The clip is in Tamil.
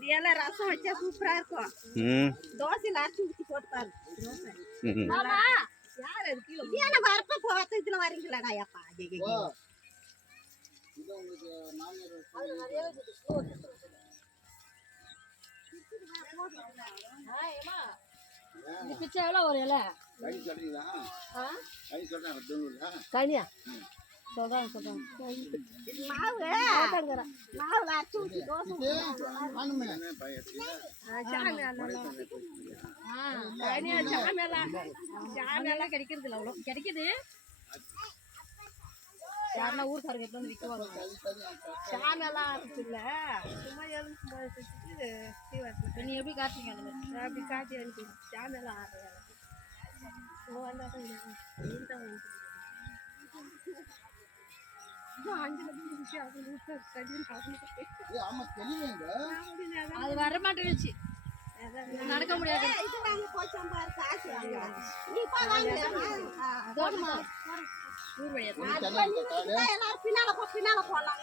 இதெல்லாம் ரசம் வச்சா சூப்பரா இருக்கும். தோசையில அரைச்சி ஊத்தி போட்டுப்பாரு. ஆமா யார் அது கீழே என்ன வரப்ப போவாத இதுல வரீங்களாடா அப்பா. இது உங்களுக்கு மாமியார் பிச்சை எவ்வளோ ஒரு இலை கனி சொல்றீங்களா? கனி சொல்றாங்க கனியா சொல்றாங்க மாவு மாவுல அரைச்சி ஊற்றி தோசை சாமியெல்லாம் கிடைக்கிறது இல்லை அவ்வளோ கிடைக்குது. யாருன்னா ஊருக்காரங்க எடுத்து வந்து விற்குவாங்க. சாமியெல்லாம் அரைச்சி இல்லை சும்மா எழுந்து நீ எப்படி காட்டுறீங்க அப்படி காட்டி அனுப்பி சாமியெல்லாம் ஆடுறேன். அது வர மாட்டேங்குச்சு நடக்க முடியாது. பின்னால போடலாம்.